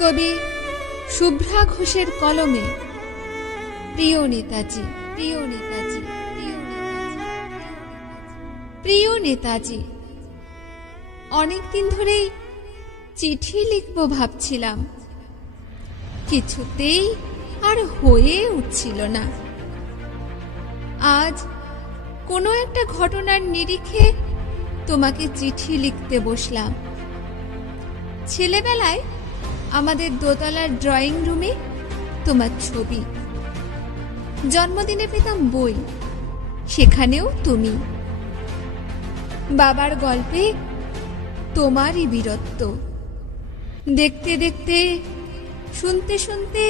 কবি শুভ্রা ঘোষের কলমে প্রিয় নেতাজি, প্রিয় নেতাজি, প্রিয় নেতাজি, প্রিয় নেতাজি। অনেকদিন ধরেই চিঠি লিখব ভাবছিলাম, কিছুতেই আর হয়ে উঠছিল না। আজ কোনো একটা ঘটনার নিরিখে তোমাকে চিঠি লিখতে বসলাম। ছেলেবেলায় আমাদের দোতলার ড্রয়িং রুমে তোমার ছবি, জন্মদিনে পেতাম বই, সেখানেও তুমি। বাবার গল্পে তোমারই বীরত্ব, দেখতে দেখতে শুনতে শুনতে